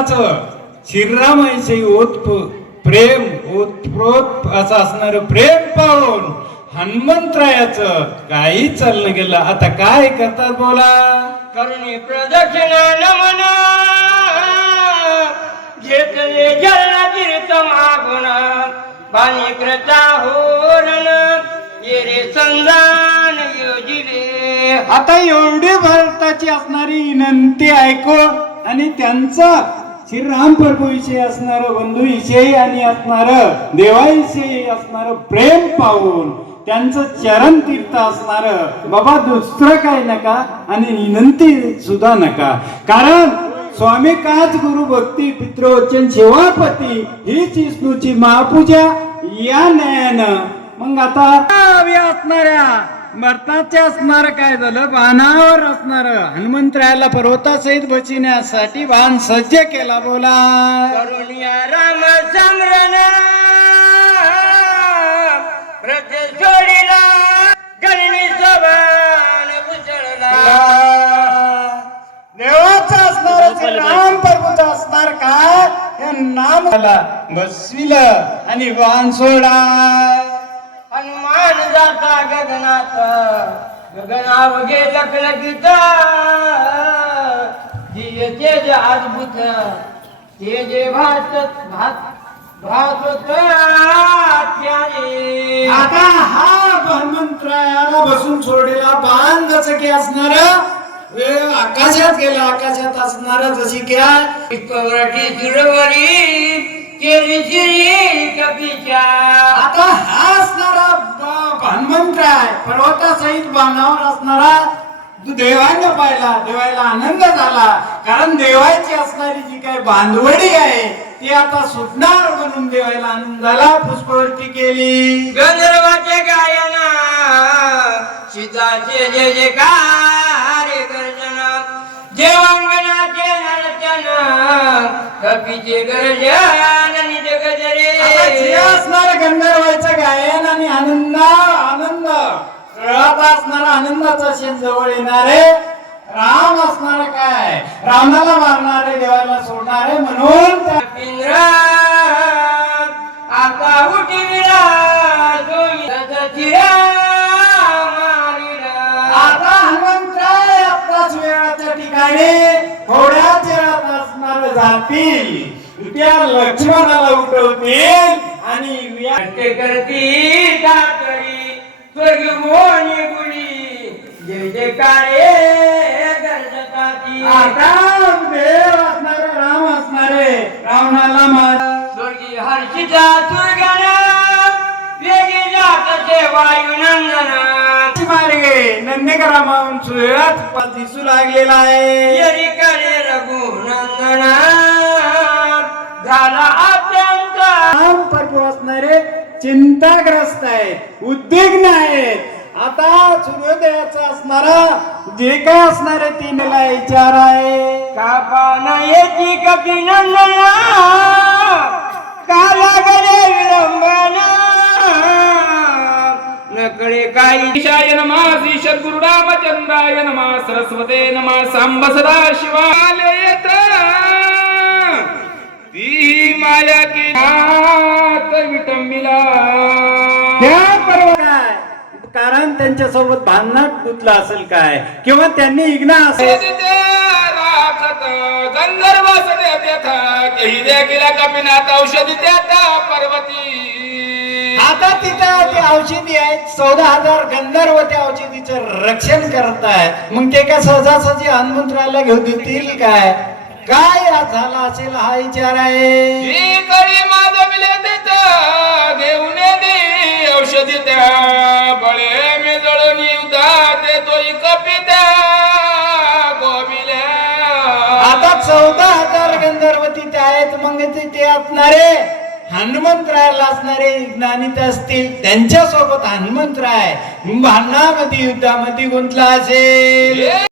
भक्ताचं श्रीरामाविषयी ओत प्रेम ओतप्रोत असं असणार प्रेम पाहून हनुमंतरायाचं काही चाललं गेलं. आता काय करतात बोला? करुणी प्रदक्षिणा नमन. घेतले जल तीर्थ मागुण पाणी कृता होरण ये रे संधान योजिले. आता एवढी भारताची असणारी विनंती ऐको आणि त्यांचा श्रीराम प्रभूविषयी असणार बंधू विषयी आणि असणार देवाविषयी असणार प्रेम पाहून त्यांचं चरण तीर्थ असणार बाबा दुसरं काय नका आणि विनंती सुद्धा नका. कारण स्वामी काच गुरु भक्ती पितृवचन सेवापती हीच विष्णूची महापूजा या न्यायानं मग आता असणाऱ्या भरताचे असणार काय झालं? बाणावर असणार. हनुमंतरायाला पर्वतासहित बचिण्यासाठी बाण सज्ज केला बोला. करुणिया राम समरण प्रत्येक जोडीला गणनी सभान उचलला. देवाचा असणार राम प्रभूचा असणार काय या नाम बसविल आणि बाण सोडा हनुमान जाता गगनात? गगनाव गे लखलखित जिय तेज अद्भुत. तेज भात भात भात त्याने. आता हा हनुमंतरायाला बसून सोडलेला बाण जसं की असणार? आकाशात गेला आकाशात असणार जशी क्या पुष्पवरटी सुरवरी केली श्री कपीच्या हनुमंतराय पर्वतासहित बाणावर असणारा देवानं पाहिला देवाला आनंद झाला. कारण देवाची असणारी जी काही बांधवडी आहे ती आता सुटणार म्हणून देवाला आनंदाला पुष्पवृष्टी केली. गंधर्वाचे गायना सीताचे जे जे कार्य गर्जन देवांगणाचे नर्तन कपीचे गर्जन निज गजरे. असणार गंधर्वाचं गायन आणि आनंद आनंद. कळत असणारा आनंदाचा शेत जवळ येणारे राम असणार काय? रावणाला मारणारे देवाला सोडणारे म्हणून आता मारिला आता हनुमंतराय आताच वेळाच्या ठिकाणी. थोड्याच वेळात असणार जातील. त्या लक्ष्मणाला उठवतील आणि करते करती दातरी स्वर्ग मोनी गुडी जय काळे गरजताती आता देव असणारे राम असणारे रावणाला मार. स्वर्गी हर्षिता सुरगण वेगी जातचे वायुनंदन मार्गे नंदेकरामाहून सुळात दिसू लागलेला आहे. यरी करे रघुनंदन झाला अत्यंत. राम प्रभू असणारे चिंताग्रस्त आहेत उद्विग्न आहेत. आता सूर्योदयाचा असणारा. जे काय असणार आहे ती मला विचार आहे. कापान येती कपिनंदन का लागले विलंबन. नकळे काही ईशाय नमा श्री सद्गुरु रामचंद्राय नमा सरस्वते नमा सांब सदा शिवालय येत ती माया की विटंबिला. कारण त्यांच्यासोबत भांडणात गुंतला असेल काय? किंवा त्यांनी इग्ना असेल आता तिथं ते औषधी आहेत. चौदा हजार गंधर्व त्या औषधीचं रक्षण करत आहेत मग ते काय सहजासहजी हनुमंतराला घेऊ देतील काय? काय झाला असेल हा विचार आहे? ही घेऊन औषधी त्या बळे मी जळून युद्धा ते तोही कपित्या गोविल्या आता चौदा हजार गंधर्व तिथे आहेत मग ते ते असणारे हनुमंतरायला असणारे ज्ञानित असतील त्यांच्यासोबत हनुमंतराय भांडणामध्ये युद्धामध्ये गुंतला असेल